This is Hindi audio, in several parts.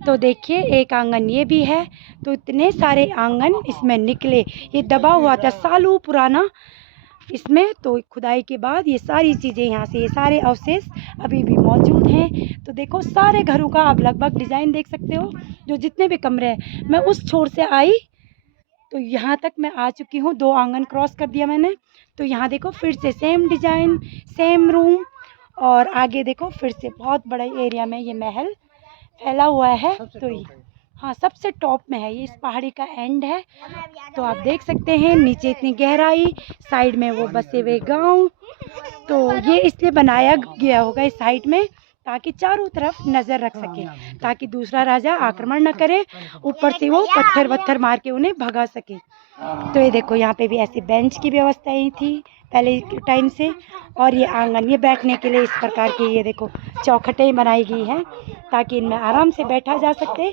तो देखिए एक आंगन ये भी है। तो इतने सारे आंगन इसमें निकले, ये दबा हुआ था सालों पुराना इसमें। तो खुदाई के बाद ये सारी चीज़ें यहाँ से, ये सारे अवशेष अभी भी मौजूद हैं। तो देखो सारे घरों का आप लगभग डिज़ाइन देख सकते हो, जो जितने भी कमरे हैं। मैं उस छोर से आई तो यहाँ तक मैं आ चुकी हूँ, 2 आंगन क्रॉस कर दिया मैंने। तो यहाँ देखो फिर से सेम डिज़ाइन, सेम रूम। और आगे देखो फिर से बहुत बड़े एरिया में ये महल फैला हुआ है। तो हाँ, सबसे टॉप में है ये, इस पहाड़ी का एंड है। तो आप देख सकते हैं नीचे इतनी गहराई, साइड में वो बसे हुए गांव। तो ये इसलिए बनाया गया होगा इस साइड में, ताकि चारों तरफ नज़र रख सके, ताकि दूसरा राजा आक्रमण न करे, ऊपर से वो पत्थर वत्थर मार के उन्हें भगा सके। तो ये देखो यहाँ पे भी ऐसे बेंच की व्यवस्था ही थी पहले के टाइम से। और ये आंगन, ये बैठने के लिए इस प्रकार की ये देखो चौखटें बनाई गई हैं, ताकि इनमें आराम से बैठा जा सके।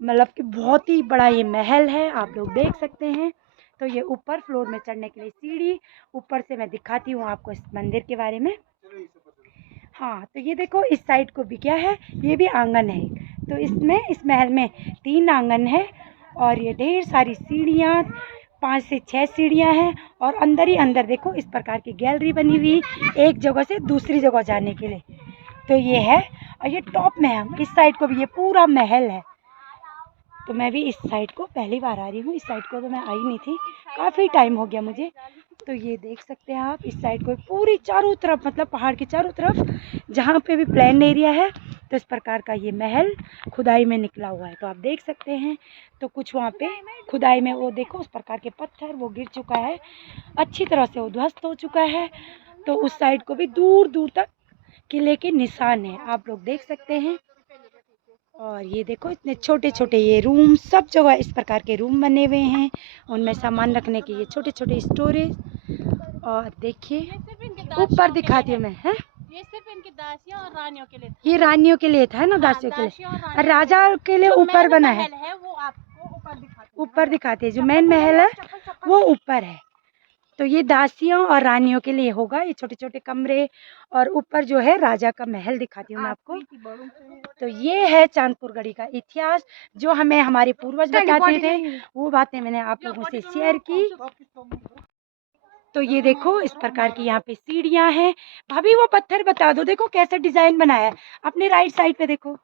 मतलब कि बहुत ही बड़ा ये महल है, आप लोग देख सकते हैं। तो ये ऊपर फ्लोर में चढ़ने के लिए सीढ़ी, ऊपर से मैं दिखाती हूँ आपको इस मंदिर के बारे में। हाँ, तो ये देखो इस साइड को भी क्या है, ये भी आंगन है। तो इसमें, इस महल में 3 आंगन है। और ये ढेर सारी सीढ़ियाँ, 5 से 6 सीढ़ियाँ हैं। और अंदर ही अंदर देखो इस प्रकार की गैलरी बनी हुई, एक जगह से दूसरी जगह जाने के लिए। तो ये है, और ये टॉप में है, इस साइड को भी ये पूरा महल है। तो मैं भी इस साइड को पहली बार आ रही हूँ, इस साइड को तो मैं आई नहीं थी, काफ़ी टाइम हो गया मुझे। तो ये देख सकते हैं आप, इस साइड को पूरी चारों तरफ, मतलब पहाड़ के चारों तरफ जहाँ पे भी प्लेन एरिया है, तो इस प्रकार का ये महल खुदाई में निकला हुआ है। तो आप देख सकते हैं। तो कुछ वहाँ पे खुदाई में वो देखो उस प्रकार के पत्थर वो गिर चुका है, अच्छी तरह से वो ध्वस्त हो चुका है। तो उस साइड को भी दूर दूर तक किले के निशान हैं, आप लोग देख सकते हैं। और ये देखो इतने छोटे छोटे ये रूम, सब जगह इस प्रकार के रूम बने हुए हैं, उनमें सामान रखने के ये छोटे छोटे स्टोरेज। और देखिए ऊपर दिखाती हूँ मैं, है ये सिर्फ इनकी दासियों और रानियों के लिए था। ये रानियों के लिए था ना, दासियों के लिए, राजा के लिए ऊपर बना है। वो आपको ऊपर दिखाते हैं, जो मेन महल है वो ऊपर है। तो ये दासियों और रानियों के लिए होगा, ये छोटे छोटे कमरे। और ऊपर जो है राजा का महल दिखाती हूँ मैं आपको। तो ये है चांदपुर गढ़ी का इतिहास, जो हमें हमारे पूर्वज बताते थे, वो बातें मैंने आप लोगों से शेयर की। तो ये देखो इस प्रकार की यहाँ पे सीढ़ियाँ हैं। भाभी वो पत्थर बता दो, देखो कैसा डिजाइन बनाया है, अपने राइट साइड पे देखो।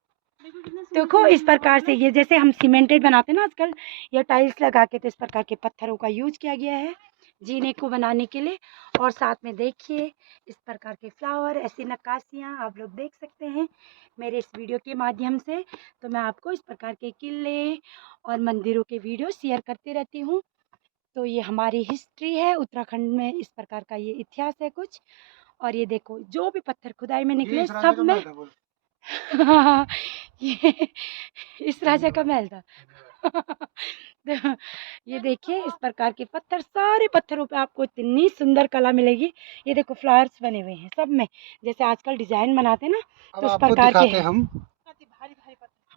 देखो इस प्रकार से, ये जैसे हम सीमेंटेड बनाते हैं ना आजकल, या टाइल्स लगा के, तो इस प्रकार के पत्थरों का यूज किया गया है जीने को बनाने के लिए। और साथ में देखिए इस प्रकार के फ्लावर, ऐसी नक्काशियाँ आप लोग देख सकते हैं मेरे इस वीडियो के माध्यम से। तो मैं आपको इस प्रकार के किले और मंदिरों के वीडियो शेयर करती रहती हूँ। तो ये हमारी हिस्ट्री है, उत्तराखंड में इस प्रकार का ये इतिहास है कुछ। और ये देखो जो भी पत्थर खुदाई में निकले सब में ये इस राजा का महल था। तो ये देखिए इस प्रकार के पत्थर, सारे पत्थरों पे आपको इतनी सुंदर कला मिलेगी। ये देखो फ्लावर्स बने हुए हैं सब में, जैसे आजकल डिजाइन बनाते हैं ना, तो इस प्रकार के हैं। हम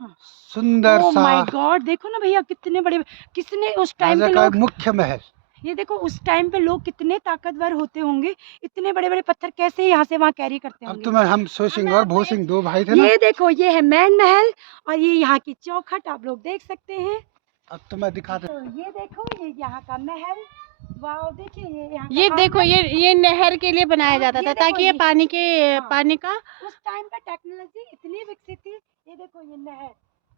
हाँ। सुंदर ओ सा माय गॉड, देखो ना भैया कितने बड़े, किसने उस टाइम राजा पे का लोग, मुख्य महल। ये देखो उस टाइम पे लोग कितने ताकतवर होते होंगे, इतने बड़े बड़े पत्थर कैसे यहाँ से वहाँ कैरी करते अब होंगे। तो मैं, हम सो सिंह और भू सिंह 2 भाई थे ना। ये देखो ये है मैन महल, और ये यहाँ की चौखट आप लोग देख सकते हैं। अब तो मैं दिखा दे। तो ये देखो ये यहाँ का महल, वाह देखिए ये यहाँ ये का देखो, आंगन। ये नहर के लिए बनाया जाता ये था, देखो ताकि ये हाँ, पानी का उस टाइम पे टेक्नोलॉजी इतनी विकसित थी। ये देखो ये नहर,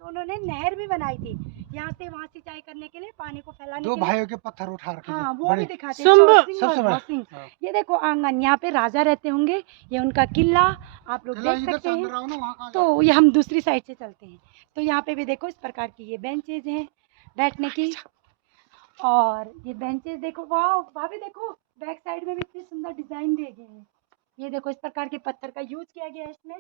तो उन्होंने नहर भी बनाई थी, यहाँ से वहाँ सिंचाई करने के लिए, पानी को फैलाने 2 के लिए। भाइयों के पत्थर उठा रखे हाँ, थे वो बड़े। भी दिखाते हैं, शुंभ चौसिंग और सबसे बड़ा। भौसिंग। हाँ। ये देखो आंगन, यहाँ पे राजा रहते होंगे, ये उनका किला आप लोग किला देख इधर सकते से हैं। अंदर आओ ना, वहाँ कहाँ तो ये हम दूसरी साइड से चलते हैं। तो यहाँ पे भी देखो इस प्रकार की ये बेंचेज हैं बैठने की। और ये बेंचेस देखो, वाह भाभी देखो बैक साइड में भी इतनी सुंदर डिजाइन दिए गए हैं। ये देखो इस प्रकार के पत्थर का यूज किया गया है इसमें।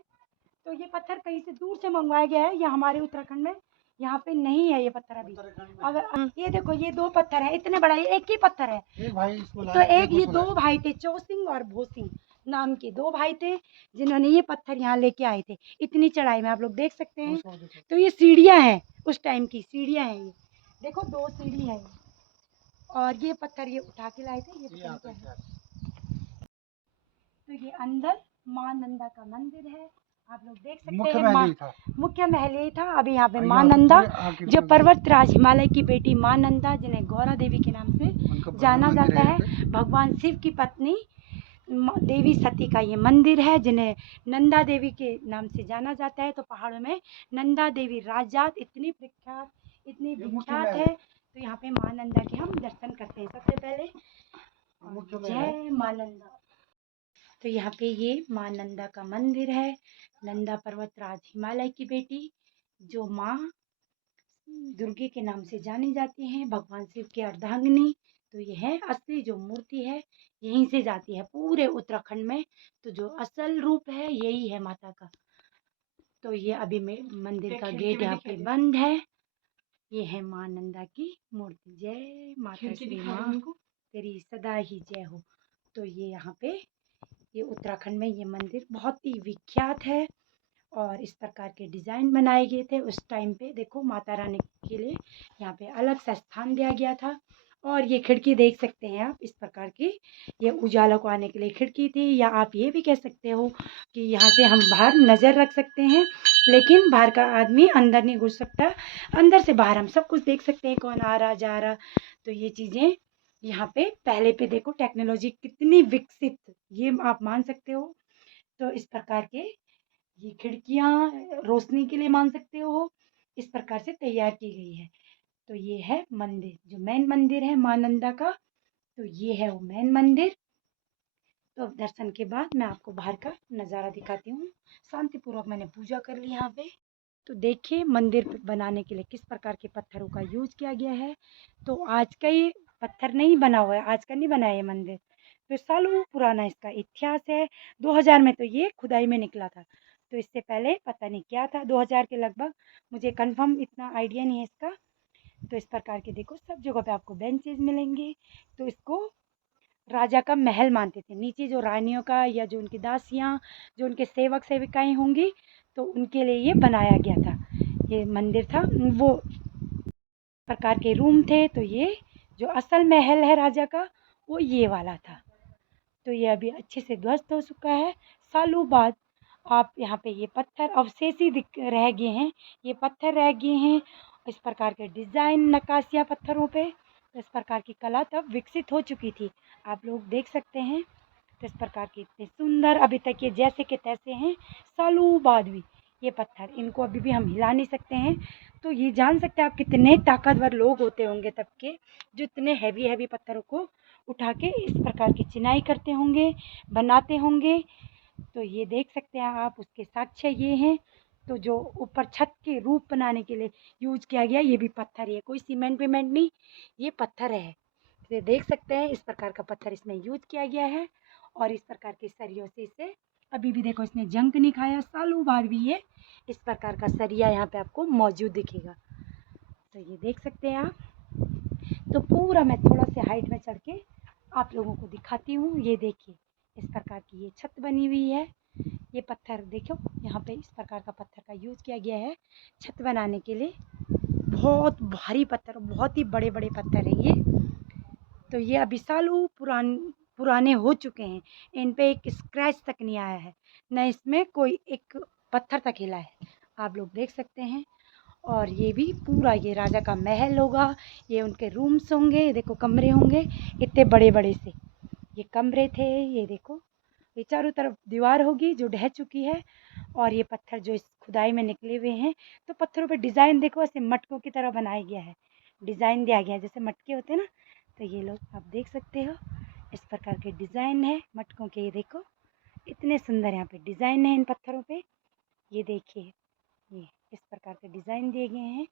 तो ये पत्थर कहीं से दूर से मंगवाया गया है, या हमारे उत्तराखंड में यहाँ पे नहीं है ये पत्थर अभी। अगर ये देखो ये 2 पत्थर है, इतने बड़ा, ये एक ही पत्थर है। एक भाई इसको तो लाया, एक ये उसको 2 लाया। भाई थे, चौसिंग और भोसिंग नाम के 2 भाई थे, जिन्होंने ये पत्थर यहाँ लेके आए थे इतनी चढ़ाई में, आप लोग देख सकते हैं। तो ये सीढ़ियाँ हैं, उस टाइम की सीढ़ियाँ हैं ये, देखो 2 सीढ़ी है। और ये पत्थर ये उठा के लाए थे, ये पता नहीं क्या है। तो ये अंदर माँ नंदा का मंदिर है, आप लोग देख सकते मुख्य हैं महल ही था। मुख्य महल यही था। अभी यहाँ पे यहाँ माँ नंदा, पूरे आखिर जो में पर्वतराज हिमालय की बेटी माँ नंदा, जिन्हें गौरा देवी के नाम से उनका भव्य जाना मंदिर जाता है है, यहाँ पे। भगवान शिव की पत्नी देवी सती का ये मंदिर है, जिन्हें नंदा देवी के नाम से जाना जाता है। तो पहाड़ों में नंदा देवी राजजात इतनी प्रख्यात, इतनी ये मुख्य विख्यात महल है। तो यहाँ पे माँ नंदा के हम दर्शन करते हैं सबसे पहले। मुख्य और महल है। जय माँ नंदा। तो यहाँ पे ये माँ नंदा का मंदिर है। नंदा पर्वतराज हिमालय की बेटी, जो माँ दुर्गे के नाम से जानी जाती हैं, भगवान शिव की अर्धांगिनी। तो यह है असली जो मूर्ति है, यहीं से जाती है पूरे उत्तराखंड में। तो जो असल रूप है यही है माता का। तो ये अभी में मंदिर का गेट यहाँ पे बंद है। ये है माँ नंदा की मूर्ति। जय माता श्री माँ, तेरी सदा ही जय हो। तो ये यहाँ पे ये उत्तराखंड में ये मंदिर बहुत ही विख्यात है। और इस प्रकार के डिज़ाइन बनाए गए थे उस टाइम पे। देखो माता रानी के लिए यहाँ पे अलग सा स्थान दिया गया था। और ये खिड़की देख सकते हैं आप, इस प्रकार की ये उजाला को आने के लिए खिड़की थी। या आप ये भी कह सकते हो कि यहाँ से हम बाहर नज़र रख सकते हैं, लेकिन बाहर का आदमी अंदर नहीं घुस सकता। अंदर से बाहर हम सब कुछ देख सकते हैं, कौन आ रहा जा रहा। तो ये चीज़ें यहाँ पे पहले पे देखो टेक्नोलॉजी कितनी विकसित, ये आप मान सकते हो। तो इस प्रकार के ये खिड़कियाँ रोशनी के लिए मान सकते हो, इस प्रकार से तैयार की गई है। तो ये है मंदिर, जो मेन मंदिर है माँ नंदा का। तो ये है वो मेन मंदिर। तो अब दर्शन के बाद मैं आपको बाहर का नज़ारा दिखाती हूँ। शांतिपूर्वक मैंने पूजा कर ली यहाँ पे। तो देखिए मंदिर बनाने के लिए किस प्रकार के पत्थरों का यूज किया गया है। तो आज का ये पत्थर नहीं बना हुआ है, आज का नहीं बना है ये मंदिर। तो सालों पुराना इसका इतिहास है। 2000 में तो ये खुदाई में निकला था। तो इससे पहले पता नहीं क्या था, 2000 के लगभग, मुझे कंफर्म इतना आइडिया नहीं है इसका। तो इस प्रकार के देखो सब जगह पे आपको बेंचेस मिलेंगे। तो इसको राजा का महल मानते थे। नीचे जो रानियों का या जो उनकी दासियाँ, जो उनके सेवक सेविकाएं होंगी, तो उनके लिए ये बनाया गया था। ये मंदिर था, वो प्रकार के रूम थे। तो ये जो असल महल है राजा का, वो ये वाला था। तो ये अभी अच्छे से ध्वस्त हो चुका है। सालों बाद आप यहाँ पे ये पत्थर अवशेष ही दिख रह गए हैं, ये पत्थर रह गए हैं। इस प्रकार के डिज़ाइन नक्काशियाँ पत्थरों पे, तो इस प्रकार की कला तब विकसित हो चुकी थी, आप लोग देख सकते हैं। तो इस प्रकार के इतने सुंदर अभी तक ये जैसे के तैसे हैं, सालों बाद भी ये पत्थर, इनको अभी भी हम हिला नहीं सकते हैं। तो ये जान सकते हैं आप कितने ताकतवर लोग होते होंगे तब के, जो इतने हैवी हैवी पत्थरों को उठा के इस प्रकार की चिनाई करते होंगे, बनाते होंगे। तो ये देख सकते हैं आप, उसके साक्ष्य ये हैं। तो जो ऊपर छत के रूप बनाने के लिए यूज किया गया, ये भी पत्थर है, कोई सीमेंट विमेंट नहीं, ये पत्थर है। ये देख सकते हैं इस प्रकार का पत्थर इसमें यूज किया गया है। और इस प्रकार के सरियों से इसे अभी भी देखो इसने जंग नहीं खाया, सालों बाद भी ये इस प्रकार का सरिया यहाँ पे आपको मौजूद दिखेगा। तो ये देख सकते हैं आप। तो पूरा मैं थोड़ा से हाइट में चढ़ के आप लोगों को दिखाती हूँ। ये देखिए इस प्रकार की ये छत बनी हुई है। ये पत्थर देखो, यहाँ पे इस प्रकार का पत्थर का यूज़ किया गया है छत बनाने के लिए। बहुत भारी पत्थर, बहुत ही बड़े बड़े पत्थर हैं ये। तो ये अभी सालों पुराने हो चुके हैं, इन पे एक स्क्रैच तक नहीं आया है, न इसमें कोई एक पत्थर तक हिला है, आप लोग देख सकते हैं। और ये भी पूरा ये राजा का महल होगा, ये उनके रूम्स होंगे, देखो कमरे होंगे इतने बड़े बड़े से, ये कमरे थे। ये देखो ये चारों तरफ दीवार होगी जो ढह चुकी है। और ये पत्थर जो इस खुदाई में निकले हुए हैं, तो पत्थरों पे डिज़ाइन देखो ऐसे मटकों की तरह बनाया गया है, डिज़ाइन दिया गया है जैसे मटके होते हैं ना। तो ये लोग आप देख सकते हो इस प्रकार के डिज़ाइन है मटकों के। ये देखो इतने सुंदर यहाँ पे डिज़ाइन है इन पत्थरों पे। ये देखिए ये इस प्रकार के डिज़ाइन दिए गए हैं।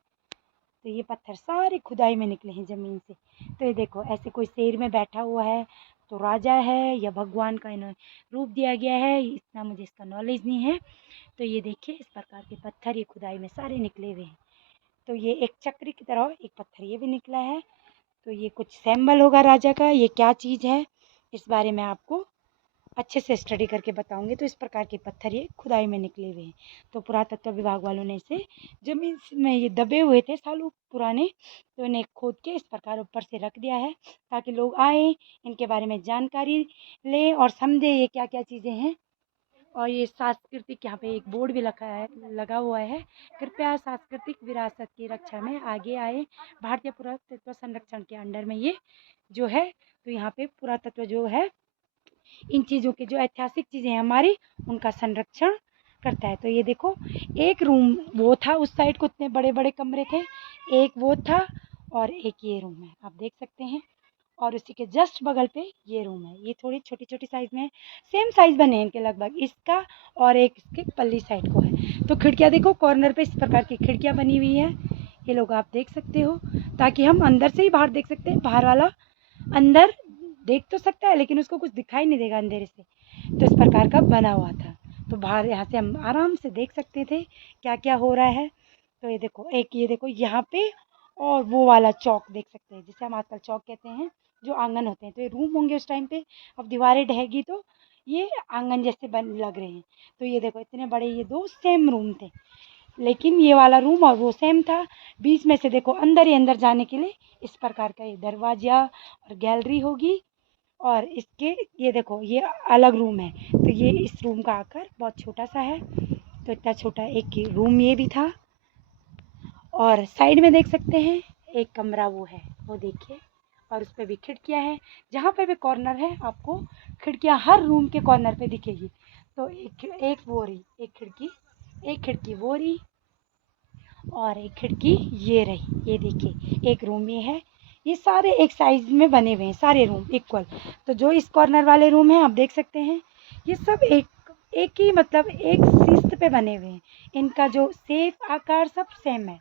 तो ये पत्थर सारे खुदाई में निकले हैं ज़मीन से। तो ये देखो ऐसे कोई शेर में बैठा हुआ है, तो राजा है या भगवान का इन्हें रूप दिया गया है, इतना मुझे इसका नॉलेज नहीं है। तो ये देखिए इस प्रकार के पत्थर ये खुदाई में सारे निकले हुए हैं। तो ये एक चक्र की तरह एक पत्थर ये भी निकला है। तो ये कुछ सिंबल होगा राजा का, ये क्या चीज़ है इस बारे में आपको अच्छे से स्टडी करके बताऊंगी। तो इस प्रकार के पत्थर ये खुदाई में निकले हुए हैं। तो पुरातत्व विभाग वालों ने इसे जमीन में ये दबे हुए थे सालों पुराने, तो इन्हें खोद के इस प्रकार ऊपर से रख दिया है, ताकि लोग आए इनके बारे में जानकारी लें और समझे ये क्या क्या चीज़ें हैं। और ये सांस्कृतिक यहाँ पे एक बोर्ड भी लगा हुआ है, कृपया सांस्कृतिक विरासत की रक्षा में आगे आए, भारतीय पुरातत्व संरक्षण के अंडर में ये जो है। तो यहाँ पे पुरातत्व जो है इन चीज़ों के जो ऐतिहासिक चीज़ें हैं हमारी उनका संरक्षण करता है। तो ये देखो एक रूम वो था, उस साइड को इतने बड़े बड़े कमरे थे, एक वो था और एक ये रूम है, आप देख सकते हैं। और उसी के जस्ट बगल पे ये रूम है, ये थोड़ी छोटी छोटी साइज़ में है, सेम साइज़ बने हैं इनके लगभग, इसका और एक इसके पल्ली साइड को है। तो खिड़कियाँ देखो कॉर्नर पे इस प्रकार की खिड़कियाँ बनी हुई है, ये लोग आप देख सकते हो, ताकि हम अंदर से ही बाहर देख सकते हैं। बाहर वाला अंदर देख तो सकता है लेकिन उसको कुछ दिखाई नहीं देगा अंधेरे से, तो इस प्रकार का बना हुआ था। तो बाहर यहाँ से हम आराम से देख सकते थे क्या क्या हो रहा है। तो ये देखो एक ये देखो यहाँ पे, और वो वाला चौक देख सकते हैं जिसे हम आजकल चौक कहते हैं, जो आंगन होते हैं। तो ये रूम होंगे उस टाइम पे, अब दीवारें ढहेगी तो ये आंगन जैसे बन लग रहे हैं। तो ये देखो इतने बड़े ये दो सेम रूम थे, लेकिन ये वाला रूम और वो सेम था। बीच में से देखो अंदर ही अंदर जाने के लिए इस प्रकार का ये दरवाजा और गैलरी होगी। और इसके ये देखो ये अलग रूम है, तो ये इस रूम का आकार बहुत छोटा सा है। तो इतना छोटा एक रूम ये भी था। और साइड में देख सकते हैं एक कमरा वो है, वो देखिए, और उस पर भी खिड़कियां हैं। जहाँ पे भी कॉर्नर है आपको खिड़कियां हर रूम के कॉर्नर पे दिखेगी। तो एक वो रही, एक खिड़की वो रही, और एक खिड़की ये रही, ये देखिए एक रूम ये है। ये सारे एक साइज में बने हुए हैं, सारे रूम इक्वल। तो जो इस कॉर्नर वाले रूम हैं आप देख सकते हैं, ये सब एक ही मतलब एक शिस्त पे बने हुए हैं, इनका जो शेप आकार सब सेम है।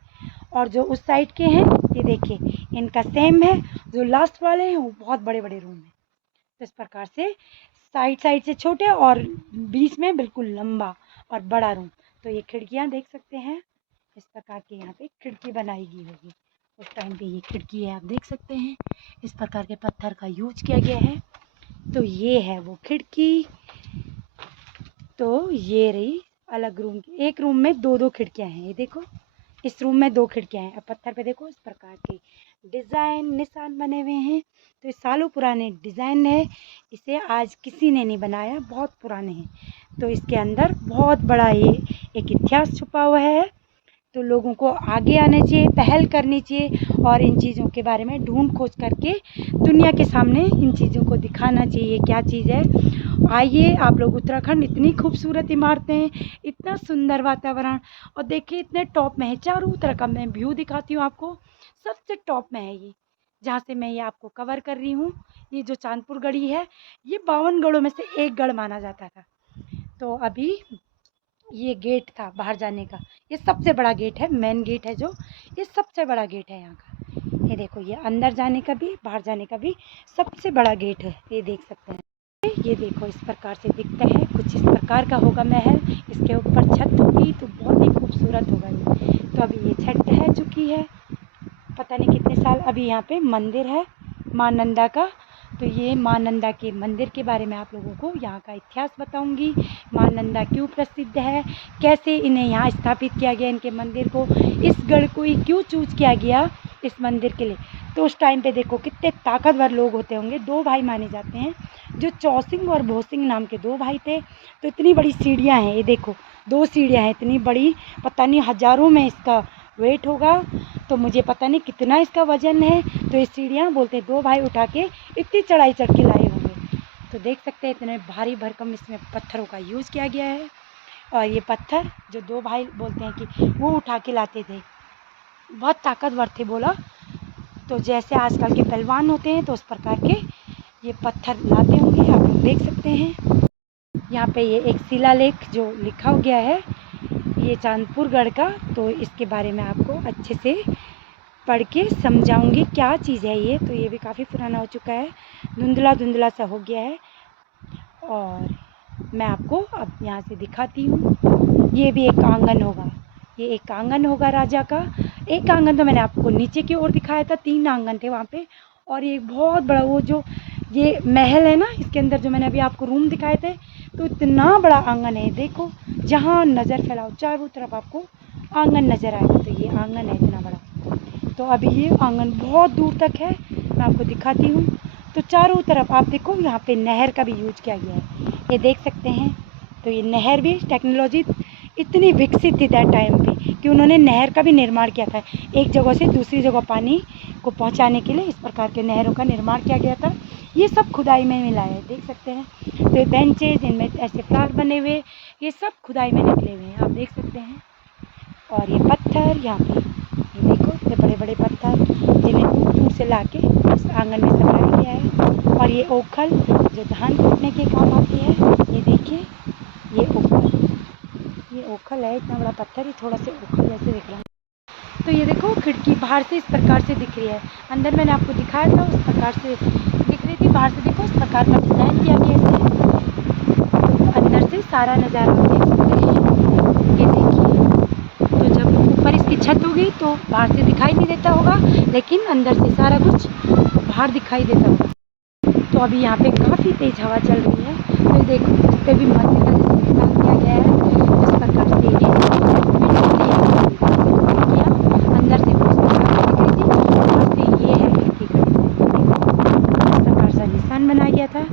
और जो उस साइड के हैं ये देखिए इनका सेम है, जो लास्ट वाले हैं वो बहुत बड़े बड़े रूम हैं। तो इस प्रकार से साइड साइड से छोटे और बीच में बिल्कुल लंबा और बड़ा रूम। तो ये खिड़कियाँ देख सकते हैं, इस प्रकार की यहाँ पे खिड़की बनाई गई होगी उस टाइम पे। ये खिड़की है, आप देख सकते हैं इस प्रकार के पत्थर का यूज किया गया है। तो ये है वो खिड़की। तो ये रही अलग रूम की, एक रूम में दो दो खिड़कियां हैं, ये देखो इस रूम में दो खिड़कियां हैं। अब पत्थर पे देखो इस प्रकार के डिज़ाइन निशान बने हुए हैं। तो ये सालों पुराने डिज़ाइन है, इसे आज किसी ने नहीं बनाया, बहुत पुराने हैं। तो इसके अंदर बहुत बड़ा ये एक इतिहास छुपा हुआ है। तो लोगों को आगे आना चाहिए, पहल करनी चाहिए और इन चीज़ों के बारे में ढूंढ खोज करके दुनिया के सामने इन चीज़ों को दिखाना चाहिए क्या चीज़ है। आइए आप लोग उत्तराखंड, इतनी खूबसूरत इमारतें, इतना सुंदर वातावरण, और देखिए इतने टॉप में है। चारों तरह का मैं व्यू दिखाती हूँ आपको, सबसे टॉप में है ये, जहाँ से मैं ये आपको कवर कर रही हूँ। ये जो चांदपुर गढ़ी है, ये 52 गढ़ों में से एक गढ़ माना जाता था। तो अभी ये गेट था बाहर जाने का, ये सबसे बड़ा गेट है, मेन गेट है जो, ये सबसे बड़ा गेट है यहाँ का। ये देखो ये अंदर जाने का भी बाहर जाने का भी सबसे बड़ा गेट है, ये देख सकते हैं। ये देखो इस प्रकार से दिखता है, कुछ इस प्रकार का होगा महल, इसके ऊपर छत होगी तो बहुत ही खूबसूरत होगा ये। तो अभी ये छत ढह चुकी है, पता नहीं कितने साल। अभी यहाँ पे मंदिर है माँ नंदा का। तो ये माँ नंदा के मंदिर के बारे में आप लोगों को यहाँ का इतिहास बताऊंगी। माँ नंदा क्यों प्रसिद्ध है, कैसे इन्हें यहाँ स्थापित किया गया, इनके मंदिर को, इस गढ़ को ही क्यों चूज किया गया इस मंदिर के लिए। तो उस टाइम पे देखो कितने ताकतवर लोग होते होंगे। दो भाई माने जाते हैं जो चौसिंग और भोसिंग नाम के दो भाई थे। तो इतनी बड़ी सीढ़ियाँ हैं, ये देखो 2 सीढ़ियाँ हैं इतनी बड़ी, पता नहीं हज़ारों में इसका वेट होगा, तो मुझे पता नहीं कितना इसका वजन है। तो ये सीढ़ियाँ बोलते हैं 2 भाई उठा के इतनी चढ़ाई चढ़ के लाए होंगे। तो देख सकते हैं इतने भारी भरकम इसमें पत्थरों का यूज़ किया गया है। और ये पत्थर जो 2 भाई बोलते हैं कि वो उठा के लाते थे, बहुत ताकतवर थे बोला। तो जैसे आजकल के पहलवान होते हैं तो उस प्रकार के ये पत्थर लाते होंगे, आप लोग देख सकते हैं। यहाँ पे ये एक शिलालेख जो लिखा हो गया है ये चांदपुर गढ़ का, तो इसके बारे में आपको अच्छे से पढ़ के समझाऊंगी क्या चीज़ है ये। तो ये भी काफ़ी पुराना हो चुका है, धुंधला धुंधला सा हो गया है। और मैं आपको अब यहाँ से दिखाती हूँ, ये भी एक आंगन होगा, ये एक आंगन होगा राजा का। एक आंगन तो मैंने आपको नीचे की ओर दिखाया था, 3 आंगन थे वहाँ पे। और ये बहुत बड़ा वो जो ये महल है ना, इसके अंदर जो मैंने अभी आपको रूम दिखाए थे, तो इतना बड़ा आंगन है। देखो जहाँ नज़र फैलाओ चारों तरफ आपको आंगन नज़र आएगा। तो ये आंगन है इतना बड़ा। तो अभी ये आंगन बहुत दूर तक है, मैं आपको दिखाती हूँ। तो चारों तरफ आप देखो यहाँ पे नहर का भी यूज किया गया है, ये देख सकते हैं। तो ये नहर भी टेक्नोलॉजी इतनी विकसित थी दैट टाइम पे कि उन्होंने नहर का भी निर्माण किया था। एक जगह से दूसरी जगह पानी को पहुंचाने के लिए इस प्रकार के नहरों का निर्माण किया गया था। ये सब खुदाई में मिला है, देख सकते हैं। तो ये बेंचेज, इनमें ऐसे फ्लावर बने हुए, ये सब खुदाई में निकले हुए हैं, आप देख सकते हैं। और ये पत्थर यहाँ पे, ये देखो इतने बड़े बड़े पत्थर जिन्हें दूर दूर से ला के इस आंगन में सजाया गया है। और ये ओखल जो धान कूटने के काम आती है, ये देखिए ये ओखल है, इतना बड़ा पत्थर, ये थोड़ा सा ओखल जैसे दिख रहा है। तो ये देखो खिड़की बाहर से इस प्रकार से दिख रही है, अंदर मैंने आपको दिखाया था उस प्रकार से दिख रही थी। बाहर से देखो इस प्रकार का डिज़ाइन किया गया है, तो अंदर से सारा नज़ारा आप देख सकते हैं। ये देखिए, तो जब ऊपर इसकी छत होगी तो बाहर से दिखाई नहीं देता होगा, लेकिन अंदर से सारा कुछ बाहर दिखाई देता होगा। तो अभी यहाँ पे काफ़ी तेज़ हवा चल रही है, तो देखो इस पर भी मरने का जैसे निशान किया गया है, इस प्रकार से ये अंदर से वो बाहर से ये है खिड़की का डिज़ाइन, इस प्रकार से निशान बनाया गया था।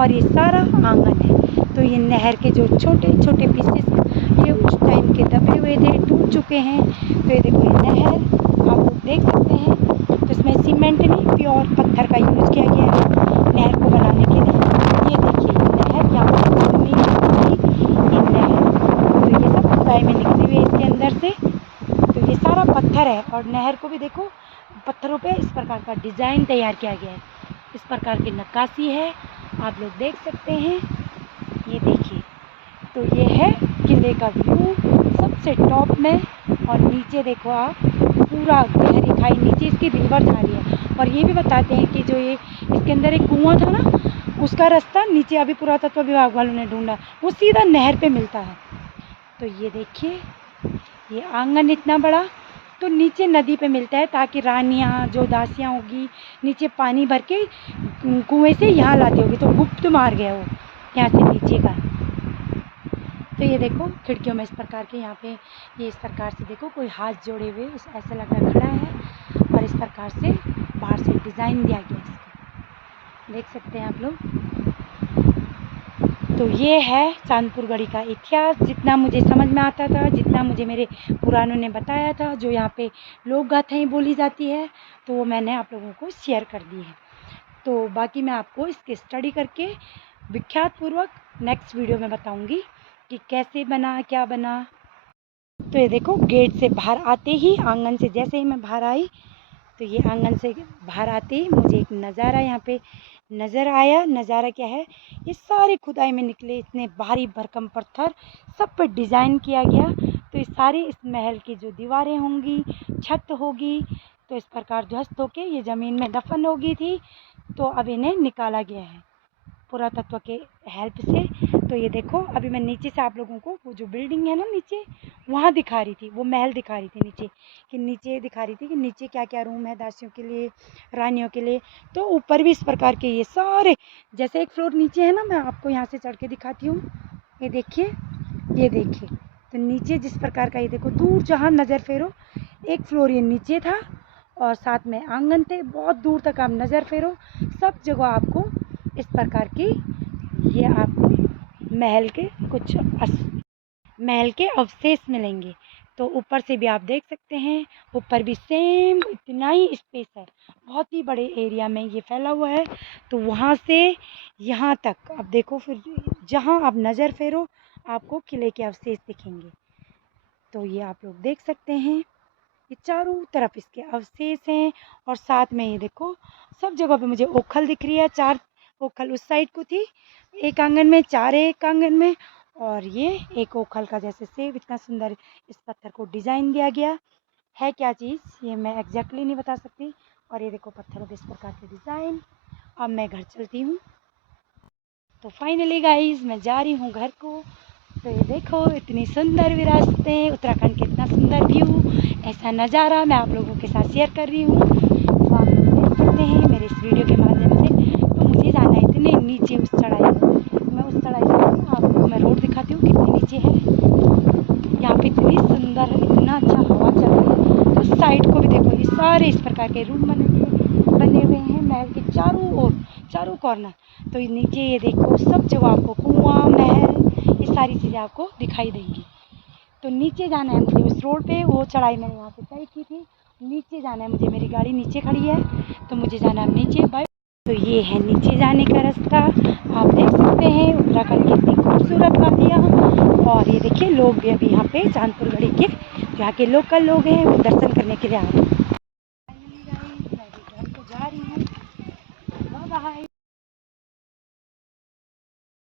और ये सारा आंगन है। तो ये नहर के जो छोटे छोटे पीसेस ये उस टाइम के दबे हुए थे, टूट चुके हैं। तो ये देखो ये नहर आप लोग देख सकते हैं। तो इसमें सीमेंट नहीं, प्योर पत्थर का यूज़ किया गया है नहर को बनाने के लिए। ये देखिए नहर, यहाँ पर ये नहर, तो ये सब खुदाई में निकले हुए इसके अंदर से। तो ये सारा पत्थर है, और नहर को भी देखो पत्थरों पे इस प्रकार का डिज़ाइन तैयार किया गया है, इस प्रकार की नक्काशी है, आप लोग देख सकते हैं। ये देखिए, तो ये है किले का व्यू सबसे टॉप में। और नीचे देखो आप, पूरा गहरी खाई, नीचे इसकी रिवर जा रही है। और ये भी बताते हैं कि जो ये इसके अंदर एक कुआं था ना, उसका रास्ता नीचे अभी पुरातत्व विभाग वालों ने ढूंढा, वो सीधा नहर पे मिलता है। तो ये देखिए, ये आंगन इतना बड़ा, तो नीचे नदी पे मिलता है, ताकि रानियाँ जो दासियाँ होगी नीचे पानी भर के कुएँ से यहाँ लाती होगी। तो गुप्त मार्ग है वो यहाँ से नीचे का। तो ये देखो खिड़कियों में इस प्रकार के, यहाँ पे ये इस प्रकार से देखो कोई हाथ जोड़े हुए ऐसा लग रहा खड़ा है, और इस प्रकार से बाहर से डिज़ाइन दिया गया इसका, देख सकते हैं आप लोग। तो ये है चांदपुर गढ़ी का इतिहास, जितना मुझे समझ में आता था, जितना मुझे मेरे पुरानों ने बताया था, जो यहाँ पे लोक गाथाएँ बोली जाती है, तो वो मैंने आप लोगों को शेयर कर दी है। तो बाकी मैं आपको इसकी स्टडी करके विख्यात पूर्वक नेक्स्ट वीडियो में बताऊंगी कि कैसे बना, क्या बना। तो ये देखो गेट से बाहर आते ही, आंगन से जैसे ही मैं बाहर आई, तो ये आंगन से बाहर आते ही मुझे एक नज़ारा यहाँ पे नज़र आया। नज़ारा क्या है, ये सारे खुदाई में निकले इतने भारी भरकम पत्थर, सब पर डिज़ाइन किया गया। तो ये सारी इस महल की जो दीवारें होंगी, छत होगी, तो इस प्रकार ध्वस्त होके ये ज़मीन में दफन हो गई थी। तो अब इन्हें निकाला गया है पुरातत्व के हेल्प से। तो ये देखो अभी मैं नीचे से आप लोगों को वो जो बिल्डिंग है ना नीचे, वहाँ दिखा रही थी, वो महल दिखा रही थी नीचे, कि नीचे दिखा रही थी कि नीचे क्या क्या रूम है दासियों के लिए, रानियों के लिए। तो ऊपर भी इस प्रकार के ये सारे, जैसे एक फ्लोर नीचे है ना, मैं आपको यहाँ से चढ़ के दिखाती हूँ। ये देखिए, ये देखिए, तो नीचे जिस प्रकार का, ये देखो दूर जहाँ नज़र फेरो, एक फ्लोर ये नीचे था, और साथ में आंगन थे, बहुत दूर तक आप नज़र फेरो, सब जगह आपको इस प्रकार की ये आपको महल के कुछ महल के अवशेष मिलेंगे। तो ऊपर से भी आप देख सकते हैं, ऊपर भी सेम इतना ही स्पेस है, बहुत ही बड़े एरिया में ये फैला हुआ है। तो वहाँ से यहाँ तक अब देखो, फिर जहाँ आप नज़र फेरो आपको किले के अवशेष दिखेंगे। तो ये आप लोग देख सकते हैं, ये चारों तरफ इसके अवशेष हैं। और साथ में ये देखो सब जगह पे मुझे ओखल दिख रही है, 4 ओखल उस साइड को थी, एक आंगन में 4 है, एक आंगन में, और ये एक ओखल का जैसे सेब, इतना सुंदर इस पत्थर को डिज़ाइन दिया गया है। क्या चीज़ ये मैं एग्जैक्टली नहीं बता सकती। और ये देखो पत्थरों पे इस प्रकार के डिज़ाइन। अब मैं घर चलती हूँ। तो फाइनली गाइस मैं जा रही हूँ घर को। तो ये देखो इतनी सुंदर विरासतें, उत्तराखंड के इतना सुंदर व्यू, ऐसा नज़ारा मैं आप लोगों के साथ शेयर कर रही हूँ। तो आप देख सकते हैं मेरे इस वीडियो के माध्यम से। तो मुझे जाना है इतने नीचे उस चढ़ाई में, मैं उस चढ़ाई से आपको मैं रोड दिखाती हूँ कितनी नीचे है। यहाँ पे इतनी सुंदर, इतना अच्छा हवा चल रही है। तो साइड को भी देखो, ये सारे इस प्रकार के रूम बने हुए हैं महल के चारों ओर, चारों कॉर्नर। तो नीचे ये देखो सब जगह आपको कुआं, महल, ये सारी चीज़ें आपको दिखाई देंगी। तो नीचे जाना है मुझे उस रोड पे, वो चढ़ाई मैंने वहाँ पे तय की थी। नीचे जाना है मुझे, मेरी गाड़ी नीचे खड़ी है तो मुझे जाना है नीचे। बाय। तो ये है नीचे जाने का रास्ता, आप देख सकते हैं उत्तराखंड की इतनी खूबसूरत वादियाँ। और ये देखिए लोग भी अभी यहाँ पे चांदपुर गढ़ी के, यहाँ के लोकल लोग हैं, वो दर्शन करने के लिए आ रहे हैं।